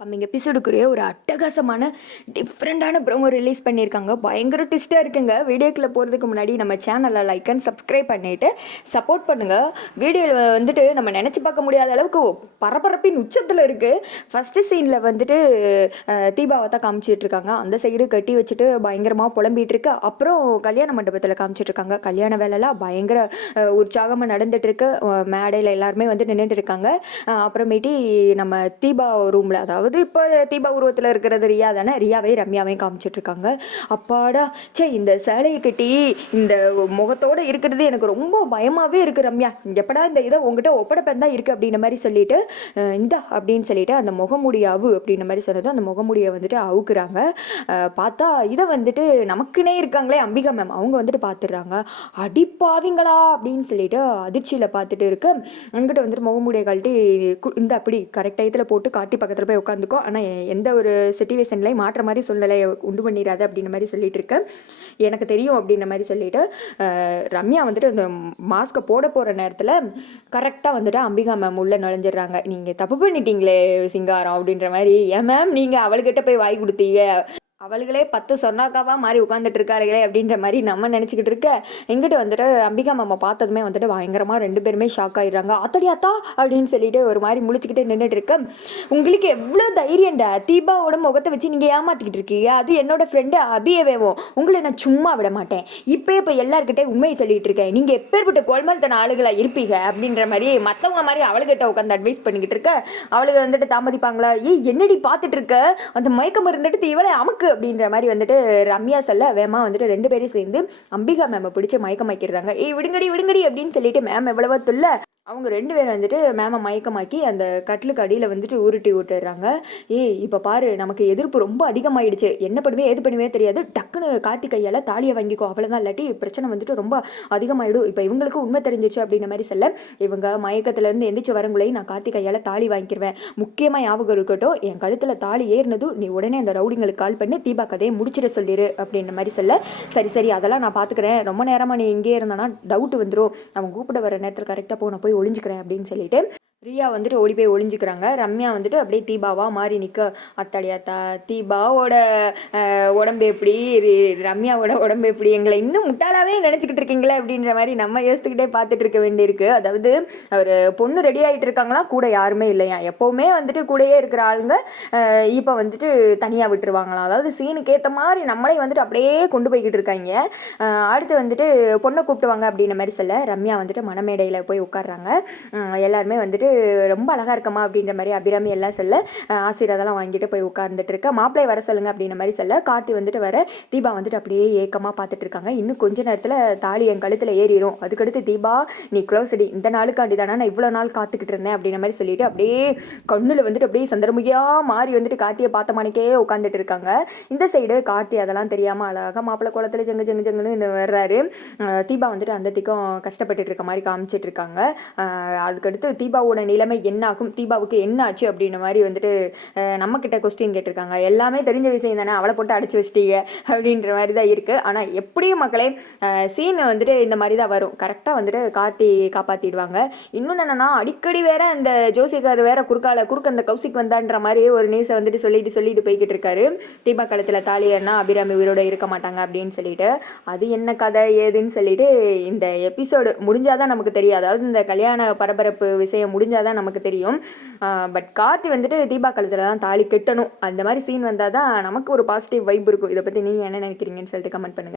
Coming எபிசோடுக்குரிய ஒரு அட்டகாசமான டிஃப்ரெண்ட்டான ப்ரோமோ ரிலீஸ் பண்ணியிருக்காங்க. பயங்கர ட்விஸ்ட்டாக இருக்குங்க. வீடியோக்குள்ளே போகிறதுக்கு முன்னாடி நம்ம சேனலை லைக் அண்ட் சப்ஸ்கிரைப் பண்ணிவிட்டு சப்போர்ட் பண்ணுங்கள். வீடியோவில் வந்துட்டு நம்ம நினச்சி பார்க்க முடியாத அளவுக்கு பரபரப்பின் உச்சத்தில் இருக்குது. ஃபஸ்ட்டு சீனில் வந்துட்டு தீபாவை தான் காமிச்சிட்ருக்காங்க. அந்த சைடு கட்டி வச்சுட்டு பயங்கரமாக புலம்பிகிட்ருக்கு. அப்புறம் கல்யாண மண்டபத்தில் காமிச்சிட்ருக்காங்க. கல்யாண வேலைலாம் பயங்கர உற்சாகமாக நடந்துகிட்ருக்கு. மேடையில் எல்லாருமே வந்து நின்றுட்டு இருக்காங்க. அப்புறமேட்டி நம்ம தீபா ரூமில், அதாவது இப்போ தீபா உருவத்தில் இருக்கிறது ரியா தானே, ரியாவே ரம்யாவையும் காமிச்சிட்ருக்காங்க. அப்பாடா சே, இந்த சேலையை கட்டி இந்த முகத்தோடு இருக்கிறது எனக்கு ரொம்ப பயமாகவே இருக்குது ரம்யா. எப்படா இந்த இதை உங்ககிட்ட ஒப்படைப்பேன் தான் இருக்குது அப்படின்ற மாதிரி சொல்லிட்டு இந்தா அப்படின்னு சொல்லிட்டு அந்த முகமுடியாவு அப்படின்ற மாதிரி சொன்னது. அந்த முகமுடியை வந்துட்டு அவுக்குறாங்க. பார்த்தா இதை வந்துட்டு நமக்குன்னே இருக்காங்களே அம்பிகா மேம், அவங்க வந்துட்டு பார்த்துடுறாங்க. அடிப்பாவிங்களா அப்படின்னு சொல்லிட்டு அதிர்ச்சியில் பார்த்துட்டு இருக்கு. அங்கிட்ட வந்துட்டு முகமுடியை கழட்டி இந்த அப்படி கரெக்ட் டயத்தில் போட்டு காட்டி பக்கத்தில் போய் உட்காந்துக்கோ, ஆனால் எந்த ஒரு சிச்சுவேஷன்லையும் மாற்ற மாதிரி சூழ்நிலையை உண்டு பண்ணிடாது அப்படின்ற மாதிரி சொல்லிட்டு இருக்கேன். எனக்கு தெரியும் அப்படின்ற மாதிரி சொல்லிட்டு ரம்யா வந்துட்டு அந்த மாஸ்கை போட போகிற நேரத்தில் கரெக்டாக வந்துட்டு அம்பிகா மேம் உள்ளே நுழைஞ்சிடுறாங்க. நீங்கள் தப்பு பண்ணிட்டீங்களே சிங்காரம் அப்படின்ற மாதிரி. ஏன் மேம் நீங்கள் அவள்கிட்ட போய் வாய் கொடுத்தீங்க, அவளுகளே 10 சொன்னாக்காவா மாதிரி உட்காந்துட்டு இருக்காளுகளே அப்படின்ற மாதிரி நம்ம நினச்சிக்கிட்டு இருக்க. எங்கிட்ட வந்துட்டு அம்பிகா மாமா பார்த்ததுமே வந்துட்டு பயங்கரமாக 2 பேருமே ஷாக் ஆகிடுறாங்க. அத்தடியாத்தா அப்படின்னு சொல்லிட்டு ஒரு மாதிரி முழிச்சுக்கிட்டே நின்றுட்டு இருக்க. உங்களுக்கு எவ்வளோ தைரியண்டா, தீபாவோட முகத்தை வச்சு நீங்கள் ஏமாற்றிக்கிட்டு இருக்கீங்க. அது என்னோட ஃப்ரெண்டு அபியவேவும், உங்களை நான் சும்மா விட மாட்டேன். இப்போ எல்லாருக்கிட்டே உண்மையை சொல்லிகிட்டு இருக்கேன். நீங்கள் எப்பேற்பட்ட கோல்மல்தன ஆளுகளாக இருப்பீங்க அப்படின்ற மாதிரி மற்றவங்க மாதிரி அவளுக்கிட்ட உட்காந்து அட்வைஸ் பண்ணிக்கிட்டு இருக்க. அவளுக்கு வந்துட்டு தாமதிப்பாங்களா, என்னடி பார்த்துட்டு இருக்க, அந்த மயக்கம் இருந்துட்டு இவளை அமுக்கு அப்படின்ற மாதிரி வந்துட்டு ரம்யா சொல்ல வேமா வந்துட்டு 2 பேரும் சேர்ந்து அம்பிகா மேமை பிடிச்சி மயக்கம் வைக்கிறாங்க. விடுங்கடி விடுங்கடி அப்படின்னு சொல்லிட்டு மேம் எவ்வளவோ துல்ல அவங்க 2 பேரும் வந்துட்டு மேமை மயக்கமாக்கி அந்த கட்டிலுக்கு அடியில் வந்துட்டு உருட்டி விட்டுறாங்க. இப்போ பாரு, நமக்கு எதிர்ப்பு ரொம்ப அதிகமாகிடுச்சு, என்ன பண்ணுவே ஏது பண்ணுவே தெரியாது, டக்குன்னு கார்த்தி கையால் தாலியை வாங்கிக்கோ, அவ்வளோதான், இல்லாட்டி பிரச்சனை வந்துட்டு ரொம்ப அதிகமாகிடும். இப்போ இவங்களுக்கு உண்மை தெரிஞ்சிச்சு அப்படின்ற மாதிரி சொல்ல இவங்க மயக்கத்துலேருந்து எந்திரிச்சு வரங்குள்ளேயும் நான் கார்த்தி கையால் தாலி வாங்கிக்கிடுவேன், முக்கியமாக ஞாபகம் இருக்கட்டும், என் கழுத்தில் தாலி ஏறினதும் நீ உடனே அந்த ரவுடிங்களுக்கு கால் பண்ணி தீபா கதையை முடிச்சிட சொல்லிடு அப்படின்ற மாதிரி சொல்ல சரி சரி அதெல்லாம் நான் பார்த்துக்கிறேன், ரொம்ப நேரமாக நீ இங்கே இருந்தானா டவுட் வந்துடும், அவன் கூப்பிட வர நேரத்தில் கரெக்டாக போய் ஒளிஞ்சுக்கிறேன் அப்படின்னு சொல்லிட்டு ரியா வந்துட்டு ஓடி போய் ஒளிஞ்சுக்கிறாங்க. ரம்யா வந்துட்டு அப்படியே தீபாவாக மாறி நிற்க. அத்தாடியாத்தா, தீபாவோட உடம்பு எப்படி, ரம்யாவோட உடம்பு எப்படி, எங்களை இன்னும் முட்டாளாவே நினச்சிக்கிட்டு இருக்கீங்களே அப்படின்ற மாதிரி நம்ம யோசித்துக்கிட்டே பார்த்துட்டு இருக்க வேண்டியிருக்கு. அதாவது ஒரு பொண்ணு ரெடி ஆகிட்டு இருக்காங்களா, கூட யாருமே இல்லையா, எப்போவுமே வந்துட்டு கூடயே இருக்கிற ஆளுங்க இப்போ வந்துட்டு தனியாக விட்டுருவாங்களாம். அதாவது சீனுக்கு ஏற்ற மாதிரி நம்மளே வந்துட்டு அப்படியே கொண்டு போய்கிட்டு இருக்காங்க. அடுத்து வந்துட்டு பொண்ணை கூப்பிட்டுவாங்க அப்படின்ற மாதிரி சொல்ல ரம்யா வந்துட்டு மணமேடையில் போய் உட்காடுறாங்க. எல்லாருமே வந்துட்டு ரொம்ப அழகாக இருக்கமா அப்படின்ற மாதிரி அபிராமி எல்லாம் சொல்ல ஆசீர்வாதெல்லாம் வாங்கிட்டு போய் உட்கார்ந்துட்டு இருக்க. மாப்பிள்ளை வர சொல்லுங்க அப்படின்ற மாதிரி சொல்ல கார்த்தி வந்துட்டு வர தீபா வந்துட்டு அப்படியே ஏக்கமாக பார்த்துட்டு இருக்காங்க. இன்னும் கொஞ்ச நேரத்தில் தாலி என் கழுத்தில் ஏறிடும், அதுக்கடுத்து தீபா நீ க்ளோஸ் அடி, இந்த நாளுக்காண்டி தானே நான் இவ்வளோ நாள் காத்துக்கிட்டு இருந்தேன் அப்படின்ற மாதிரி சொல்லிட்டு அப்படியே கண்ணில் வந்துட்டு அப்படியே சந்திரமுகியாக மாறி வந்துட்டு கார்த்தியை பார்த்த மணிக்கே உட்காந்துட்டு இருக்காங்க. இந்த சைடு கார்த்தி அதெல்லாம் தெரியாமல் அழகாக மாப்பிள்ளை குளத்தில் ஜங்கு ஜங்கு ஜங்குன்னு இந்த வர்றாரு. தீபா வந்துட்டு அந்த திக்கம் கஷ்டப்பட்டுட்டு இருக்க மாதிரி காமிச்சிட்டு இருக்காங்க. அதுக்கடுத்து தீபாவோட நிலைமை என்னாகும், தீபாவுக்கு என்ன ஆச்சு அப்படின்ற மாதிரி வந்துட்டு நம்மக்கிட்ட கொஸ்டின் கேட்டிருக்காங்க. எல்லாமே தெரிஞ்ச விஷயம் தானே, அவளை போட்டு அடிச்சு வச்சிட்டீங்க அப்படின்ற மாதிரி தான் இருக்குது. ஆனால் எப்படியும் மக்களே சீன் வந்துட்டு இந்த மாதிரி தான் வரும். கரெக்டாக வந்துட்டு கார்த்தி காப்பாற்றிடுவாங்க. இன்னொன்று என்னென்னா, அடிக்கடி வேற அந்த ஜோசிகார் வேற குறுக்க அந்த கௌசிக் வந்தான்ற மாதிரி ஒரு நியூஸை வந்துட்டு சொல்லிட்டு போய்கிட்டு இருக்காரு. தீபா காலத்தில் தாலியர்னா அபிராமி உயிரோட இருக்க மாட்டாங்க அப்படின்னு சொல்லிட்டு அது என்ன கதை ஏதுன்னு சொல்லிட்டு இந்த எபிசோடு முடிஞ்சாதான் நமக்கு தெரியும். அதாவது இந்த கல்யாண பரபரப்பு விஷயம் முடிஞ்சாதான் நமக்கு தெரியும். பட் கார்த்தி வந்துட்டு தீபா கழுத்தில் தான் தாலி கட்டணும், அந்த மாதிரி சீன் வந்தால் தான் நமக்கு ஒரு பாசிட்டிவ் வைப் இருக்கும். இதை பற்றி நீங்கள் என்ன நினைக்கிறீங்கன்னு சொல்லிட்டு கமெண்ட் பண்ணுங்கள்.